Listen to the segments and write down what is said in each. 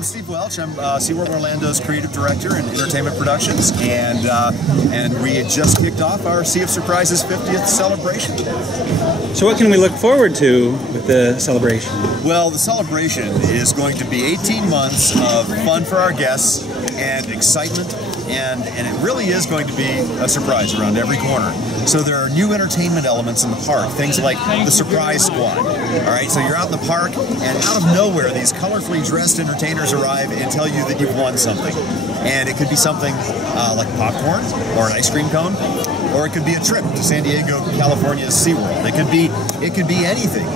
I'm Steve Welch. I'm SeaWorld Orlando's creative director in entertainment productions, and we had just kicked off our Sea of Surprises 50th celebration. So what can we look forward to with the celebration? Well, the celebration is going to be 18 months of fun for our guests and excitement, and it really is going to be a surprise around every corner. So there are new entertainment elements in the park, things like the Surprise Squad. All right, so you're out in the park, and out of nowhere, these colorfully dressed entertainers arrive and tell you that you've won something. And it could be something like popcorn or an ice cream cone, or it could be a trip to San Diego, California's SeaWorld. It could be anything.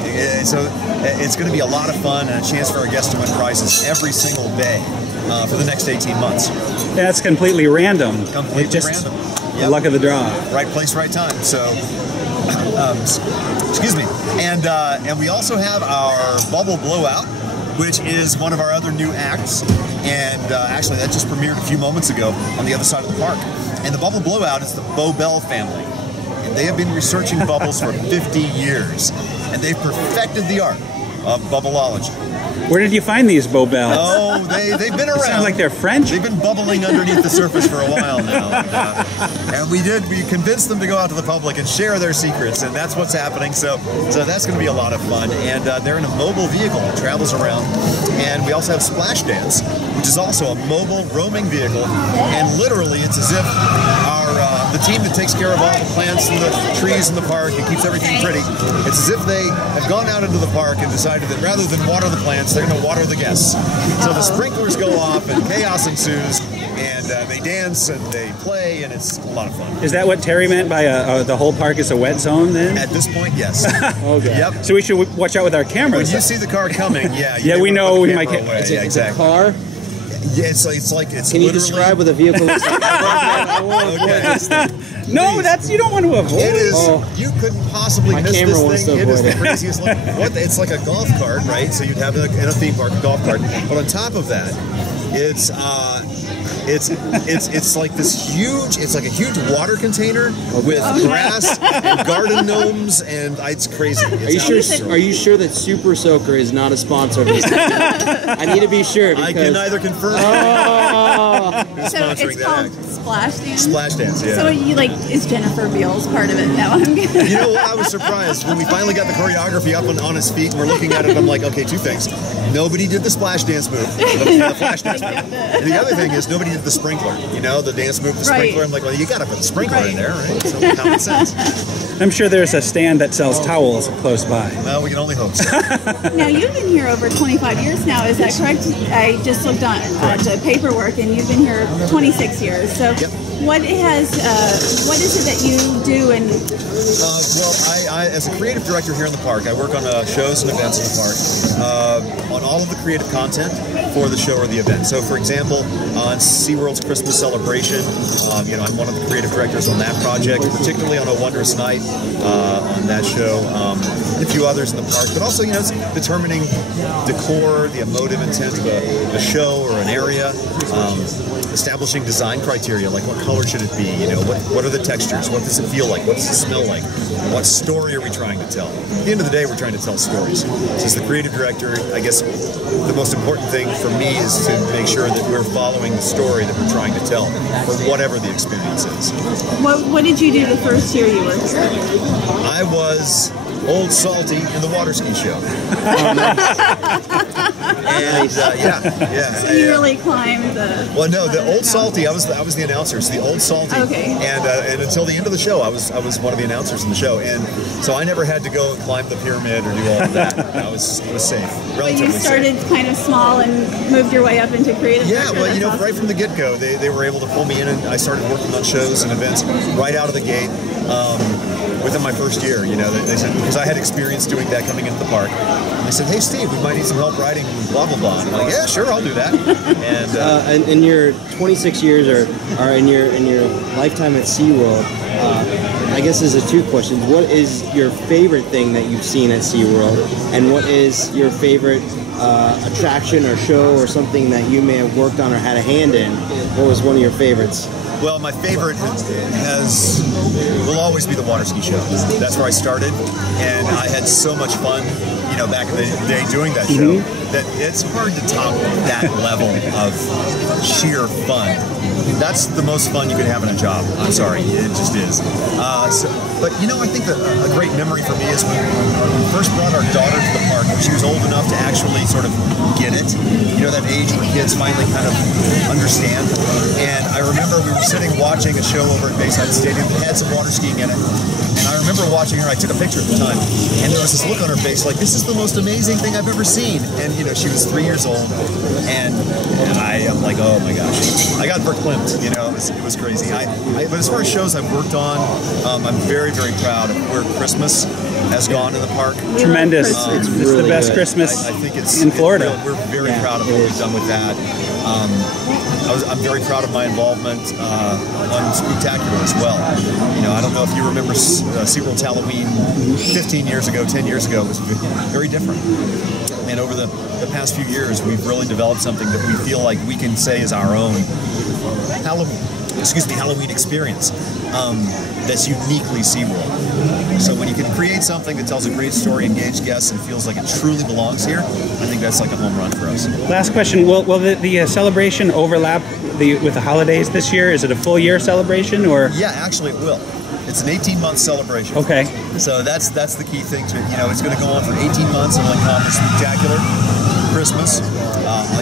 So it's going to be a lot of fun and a chance for our guests to win prizes every single day for the next 18 months. That's completely random. Completely random. Yep. Luck of the draw. Right place, right time. So, excuse me. And we also have our Bubble Blowout, which is one of our other new acts. And actually, that just premiered a few moments ago on the other side of the park. And the Bubble Blowout is the Bobel family. And they have been researching bubbles for 50 years. And they've perfected the art of bubbleology. Where did you find these Bobels? Oh, they've been around. It sounds like they're French. They've been bubbling underneath the surface for a while now. And we convinced them to go out to the public and share their secrets, and that's what's happening. So that's going to be a lot of fun. And they're in a mobile vehicle that travels around. And we also have Splash Dance, which is also a mobile roaming vehicle. And literally, it's as if the team that takes care of all the plants and the trees in the park and keeps everything pretty, it's as if they have gone out into the park and decided that rather than water the plants, they're going to water the guests. So the sprinklers go off and chaos ensues, and they dance and they play, and it's a lot of fun. Is that what Terry meant by the whole park is a wet zone then? At this point, yes. Okay. Yep. So we should watch out with our cameras. When you see the car coming, yeah, we know we might get. Yeah, exactly. A car? Yeah, it's like Can you describe what a vehicle looks like? No, you don't want to avoid it. You couldn't possibly miss this thing. It is the it. craziest look. It's like a golf cart, right? So you'd have in a theme park a golf cart, but on top of that, it's like this huge. It's like a huge water container with grass and garden gnomes, and it's crazy. Are you sure that Super Soaker is not a sponsor of this? I need to be sure. Because... I can neither confirm. So it's called Splash Dance. Splash Dance, yeah. So is Jennifer Beals part of it now? You know what? I was surprised when we finally got the choreography up on his feet, and we're looking at it. I'm like, okay, two things. Nobody did the splash dance move, the flash dance move. And the other thing is nobody did the sprinkler. You know, the dance move, the sprinkler. I'm like, well, you got to put the sprinkler in there, right? So common sense. I'm sure there's a stand that sells towels close by. Well, we can only hope so. Now, you've been here over 25 years now, is that correct? I just looked on the paperwork, and you've been here 26 years. So yep. What is it that you do? And well, I as a creative director here in the park, I work on shows and events in the park, on all of the creative content for the show or the event. So, for example, on SeaWorld's Christmas celebration, I'm one of the creative directors on that project, particularly on A Wondrous Night on that show, and a few others in the park. But also, it's determining decor, the emotive intent of a show or an area, establishing design criteria, like what color should it be, what are the textures, what does it feel like, what does it smell like, what story are we trying to tell. At the end of the day, we're trying to tell stories. So as the creative director, I guess the most important thing for me is to make sure that we're following the story that we're trying to tell for whatever the experience is. What did you do the first year you were here? I was Old Salty in the water ski show. And yeah. So you really climbed the. Well, no, the Old Salty. I was the announcer. So the Old Salty. Okay. And until the end of the show, I was one of the announcers in the show, and so I never had to go and climb the pyramid or do all of that. I was safe. But you started kind of small and moved your way up into creative. Yeah, well, awesome. Right from the get-go, they were able to pull me in, and I started working on shows and events right out of the gate. Within my first year, they said, because I had experience doing that coming into the park. And they said, hey, Steve, we might need some help writing blah, blah, blah. And I'm like, yeah, sure, I'll do that. And in your 26 years or in your lifetime at SeaWorld, I guess there's two questions. What is your favorite thing that you've seen at SeaWorld? And what is your favorite attraction or show or something that you may have worked on or had a hand in? What was one of your favorites? Well, my favorite will always always be the water ski show. That's where I started, and I had so much fun, you know, back in the day doing that show, that it's hard to top that level of sheer fun. That's the most fun you could have in a job. I'm sorry, it just is. But you know, I think that a great memory for me is when we first brought our daughter to the park when she was old enough to actually sort of get it. You know, that age where kids finally kind of understand. And I remember we were sitting watching a show over at Bayside Stadium that had some water skiing in it. And I remember watching her, I took a picture at the time, and there was this look on her face like, this is the most amazing thing I've ever seen. And you know, she was 3 years old, and I am like, oh my gosh. I got verklempt, you know, it was crazy. But as far as shows I've worked on, I'm very, very proud of where Christmas has gone in the park. Tremendous. It's It's really the best good. Christmas I think it's in Florida. We're very proud of what we've done with that. I'm very proud of my involvement on Spooktacular as well. You know, I don't know if you remember SeaWorld's Halloween 15 years ago, 10 years ago. It was very different. And over the past few years, we've really developed something that we feel like we can say is our own Halloween experience that's uniquely SeaWorld. So when you can create something that tells a great story, engage guests, and feels like it truly belongs here, I think that's like a home run for us. Last question: Will the celebration overlap with the holidays this year? Is it a full year celebration, or? Yeah, actually it will. It's an 18-month celebration. Okay. So that's the key thing to it. You know, it's going to go on for 18 months and like Spooktacular, Christmas,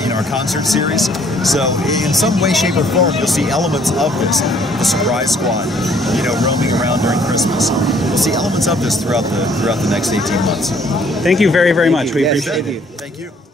you know, our concert series. So in some way, shape, or form, you'll see elements of this. The Surprise Squad, you know, roaming around during Christmas. You'll see elements of this throughout the next 18 months. Thank you very, very much. We Yes, appreciate it. thank you. Thank you.